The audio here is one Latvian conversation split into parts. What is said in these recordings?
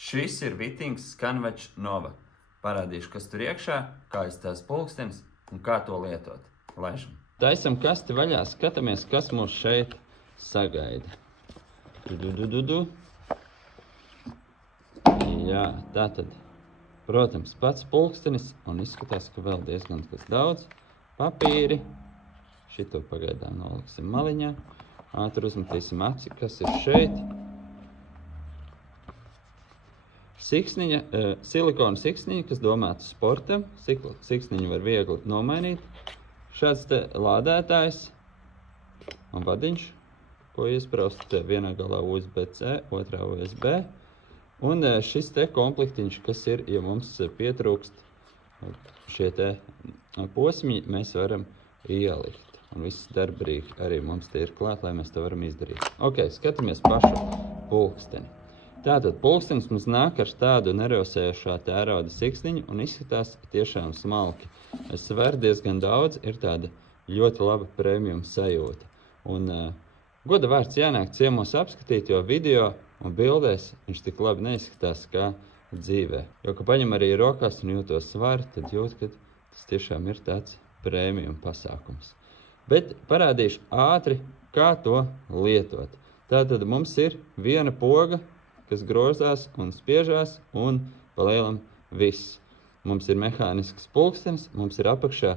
Šis ir Vitings Skanvač Nova. Parādīšu, kas tur iekšā, kā izstās pulkstenis un kā to lietot. Laižam. Taisam kasti vaļā, skatāmies, kas mūs šeit sagaida. Jā, tātad, protams, pats pulkstenis, un izskatās, ka vēl diezgan kas daudz. Papīri, šito pagaidām noliksim maliņā. Ātri uzmetīsim aci, kas ir šeit. Siksniņa, silikona siksniņa, kas domāta sportam. Siksniņu var viegli nomainīt. Šāds te lādētājs un vadiņš, ko iespraust vienā galā USB-C, otrā USB. Un šis te komplektiņš, kas ir, ja mums pietrūkst šie te posmiņi, mēs varam ielikt. Un viss darbrīgi arī mums te ir klāt, lai mēs to varam izdarīt. Ok, skatāmies pašu pulksteni. Tātad pulkstenis mums nāk ar tādu nerosējušā tērauda siksniņu un izskatās tiešām smalki. Sver diezgan daudz, ir tāda ļoti laba premium sajūta. Un goda vārds jānāk ciemos apskatīt, jo video un bildēs viņš tik labi neizskatās kā dzīvē. Jo, ka paņem arī rokās un jūtos svaru, tad jūt, ka tas tiešām ir tāds premium pasākums. Bet parādīšu ātri, kā to lietot. Tātad mums ir viena poga, kas grozās un spiežās, un palielam viss. Mums ir mehānisks pulkstenis, mums ir apakšā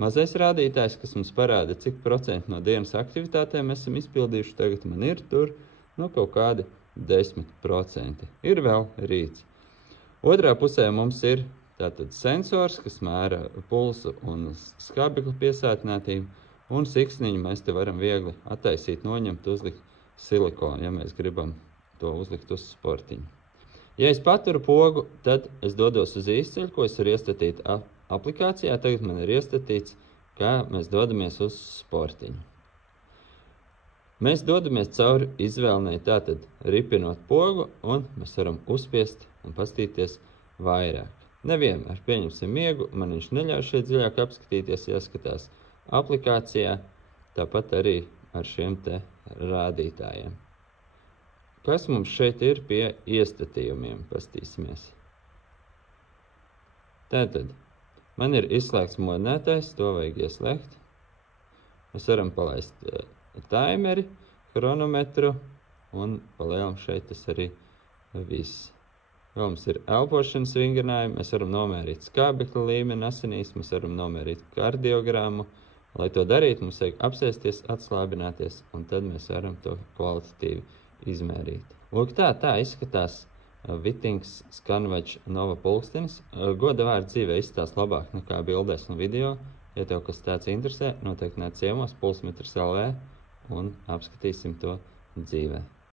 mazais rādītājs, kas mums parāda, cik procentu no dienas aktivitātēm mēs esam izpildījuši. Tagad man ir tur kaut kādi 10%. Ir vēl rīts. Otrā pusē mums ir tātad sensors, kas mēra pulsu un skābekļa piesātinātību, un siksniņu mēs te varam viegli attaisīt, noņemt, uzlikt silikonu, ja mēs gribam to uzlikt uz sportiņu. Ja es paturu pogu, tad es dodos uz izceļu, ko es varu iestatīt aplikācijā. Tagad man ir iestatīts, kā mēs dodamies uz sportiņu. Mēs dodamies cauri izvēlnei, tātad ripinot pogu, un mēs varam uzspiest un pastīties vairāk. Nevienmēr pieņemsim miegu, man viņš neļauj šeit dziļāk apskatīties, jāskatās aplikācijā, tāpat arī ar šiem te rādītājiem. Kas mums šeit ir pie iestatījumiem? Pastīsimies. Tātad, man ir izslēgts modinētājs, to vajag ieslēgt. Mēs varam palaist taimeri, chronometru, un palielam šeit tas arī viss. Vēl mums ir elpošanas vingrinājumi, mēs varam nomērīt skābekļa līmeni asinīs, mēs varam nomērīt kardiogramu. Lai to darītu, mums vajag apsēsties, atslābināties, un tad mēs varam to kvalitatīvi izmērīt. Lūk, tā izskatās Vitings Skanvač Nova pulkstenis. Goda vārds dzīvē izskatās labāk nekā bildēs un video. Ja tev kas tāds interesē, noteikti nāc ciemos Pulsmetrs LV un apskatīsim to dzīvē.